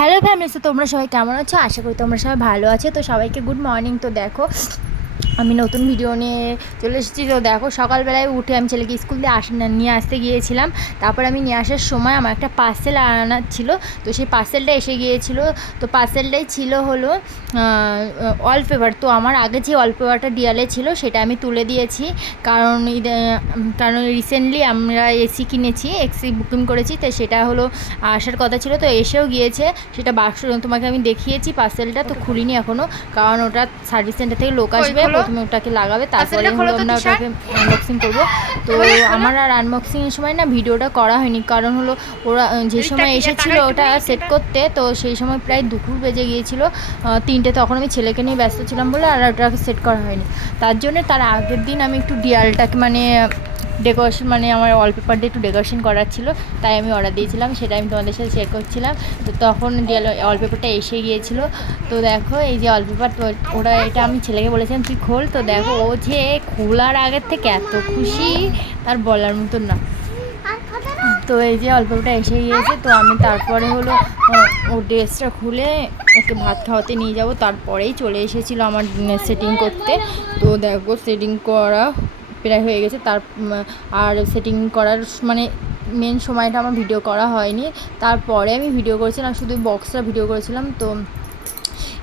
Hello family, তো তোমরা সবাই কেমন আছো? আশা করি তোমরা সবাই ভালো আছো। তো সবাইকে গুড মর্নিং। তো দেখো আমি নতুন ভিডিও নিয়ে চলে এসেছি। তো দেখো সকালবেলায় উঠে আমি ছেলেকে স্কুল দিয়ে নিয়ে আসতে গিয়েছিলাম। তারপর আমি নিয়ে আসার সময় আমার একটা পার্সেল আনার ছিল, তো সেই পার্সেলটা এসে গিয়েছিলো। তো পার্সেলটাই ছিল হলো ওয়ালপেপার। তো আমার আগে যে ওয়ালপেপারটা দেয়ালে ছিল সেটা আমি তুলে দিয়েছি, কারণ কারণ রিসেন্টলি আমরা এসি কিনেছি, এসি বুকিং করেছি। তো সেটা হলো আসার কথা ছিল, তো এসেও গিয়েছে। সেটা বাক্স তোমাকে আমি দেখিয়েছি পার্সেলটা, তো খুলিনি এখনও, কারণ ওটা সার্ভিস সেন্টার থেকে লোক আসবে, প্রথমে ওটাকে লাগাবে, তারপরে হলো আমরা ওটাকে আনবক্সিং করবো। তো আমার আর আনবক্সিংয়ের সময় না ভিডিওটা করা হয়নি, কারণ হলো ওরা যে সময় এসেছিলো ওটা সেট করতে, তো সেই সময় প্রায় দুপুর বেজে গিয়েছিলো 3টে। তখন আমি ছেলেকে নিয়ে ব্যস্ত ছিলাম বলে আর ওটাকে সেট করা হয়নি। তার জন্য তার আগের দিন আমি একটু দেয়ালটাকে ডেকোরেশন আমার ওয়ালপেপার দিয়ে একটু ডেকোরেশন করার ছিল, তাই আমি অর্ডার দিয়েছিলাম। সেটা আমি তোমাদের সাথে শেয়ার করছিলাম। তো তখন ওয়ালপেপারটা এসে গিয়েছিলো। তো দেখো এই যে ওয়ালপেপার, তো ওরা এটা আমি ছেলেকে বলেছিলাম তুই খোল। তো দেখো ও যে খোলার আগের থেকে এত খুশি তার বলার মতন না। তো এই যে ওয়ালপেপারটা এসে গিয়েছে। তো আমি তারপরে হলো ও ড্রেসটা খুলে ওকে ভাত খাওয়াতে নিয়ে যাব, তারপরেই চলে এসেছিলো আমার সেটিং করতে। তো দেখো সেটিং করা প্রায় হয়ে গেছে। আর সেটিং করার মেন সময়টা আমার ভিডিও করা হয়নি, তারপরে আমি ভিডিও করেছিলাম, শুধু বক্সটা ভিডিও করেছিলাম। তো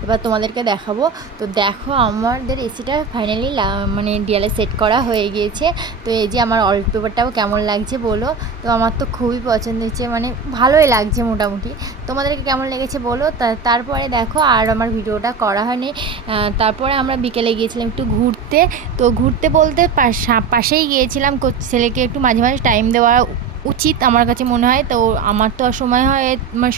এবার তোমাদেরকে দেখাবো। তো দেখো আমাদের এসিটা ফাইনালি ডিয়ালে সেট করা হয়ে গিয়েছে। তো এই যে আমার ওয়ালপেপারটাও কেমন লাগছে বলো। তো আমার তো খুবই পছন্দ হচ্ছে, ভালোই লাগছে মোটামুটি। তোমাদেরকে কেমন লেগেছে বলো। তারপরে দেখো আর আমার ভিডিওটা করা হয়নি। তারপরে আমরা বিকেলে গিয়েছিলাম একটু ঘুরতে। তো ঘুরতে বলতে পাশেই গিয়েছিলাম, ছেলেকে একটু মাঝে মাঝে টাইম দেওয়া উচিত আমার কাছে মনে হয়। তো আমার তো আর সময় হয়,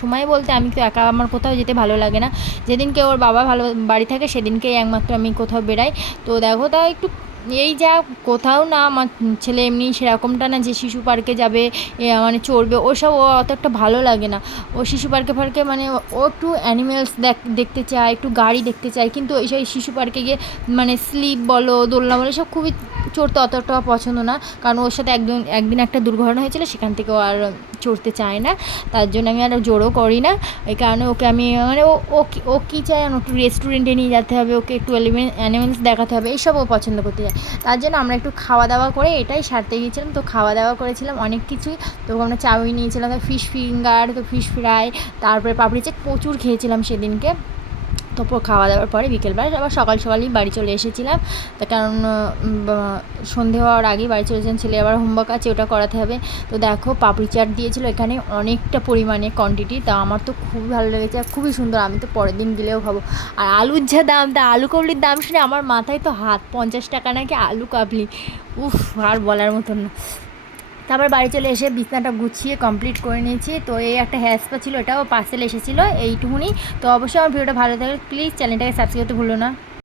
সময় বলতে আমি তো একা, আমার কোথাও যেতে ভালো লাগে না। যেদিনকে ওর বাবা ভালো বাড়ি থাকে সেদিনকেই একমাত্র আমি কোথাও বেরাই। তো দেখো তাও একটু এই যা কোথাও না, আমার ছেলে এমনি সেরকমটা না যে শিশু পার্কে যাবে চড়বে, ওসব ও অত একটা ভালো লাগে না। ও শিশু পার্কে ও একটু অ্যানিমেলস দেখতে চায়, একটু গাড়ি দেখতে চায়, কিন্তু এইসব শিশু পার্কে গিয়ে স্লিপ বলো, দোলনা বলো, সব খুবই চড়তে অতটা পছন্দ না। কারণ ওর সাথে একদিন একটা দুর্ঘটনা হয়েছিল, সেখান থেকে ও আর চড়তে চায় না। তার জন্য আমি আর জোরও করি না। এই কারণে ওকে আমি ও কী চায়, একটু রেস্টুরেন্টে নিয়ে যেতে হবে, ওকে একটু অ্যানিমেলস দেখাতে হবে, এইসব ও পছন্দ করতে চায়। তার জন্য আমরা একটু খাওয়া দাওয়া করে এটাই সারতে গিয়েছিলাম। তো খাওয়া দাওয়া করেছিলাম অনেক কিছুই। তো আমরা চাউমিন নিয়েছিলাম, ফিশ ফিঙ্গার, তো ফিশ ফ্রাই, তারপরে পাপড়ি চাট প্রচুর খেয়েছিলাম সেদিনকে। তো খাওয়া দাওয়ার পরে বিকেলবেলা আবার সকালই বাড়ি চলে এসেছিলাম। তার কারণ সন্ধে হওয়ার আগেই বাড়ি চলে এসেছিলাম, ছেলে আবার হোমওয়ার্ক আছে, ওটা করাতে হবে। তো দেখো পাপড়ি চাট দিয়েছিলো এখানে অনেকটা পরিমাণে কোয়ান্টিটি, তা আমার তো খুবই ভালো লেগেছে, খুবই সুন্দর। আমি তো পরের দিন গেলেও খাবো। আর আলুর যা দাম, তা আলু কাবলির দাম শুনে আমার মাথায় তো হাত, 50 টাকা নাকি আলু কাবলি, উফ আর বলার মতন না। তারপর বাড়ি চলে এসে বিছনাটা গুছিয়ে কমপ্লিট করে নিয়েছি। তো এই একটা হেয়ার স্পা ছিল, এটাও পার্সেল এসেছিলো, এইটুকুনি। তো অবশ্যই আমার ভিডিওটা ভালো থাকলে প্লিজ চ্যানেলটাকে সাবস্ক্রাইব করতে ভুলো না।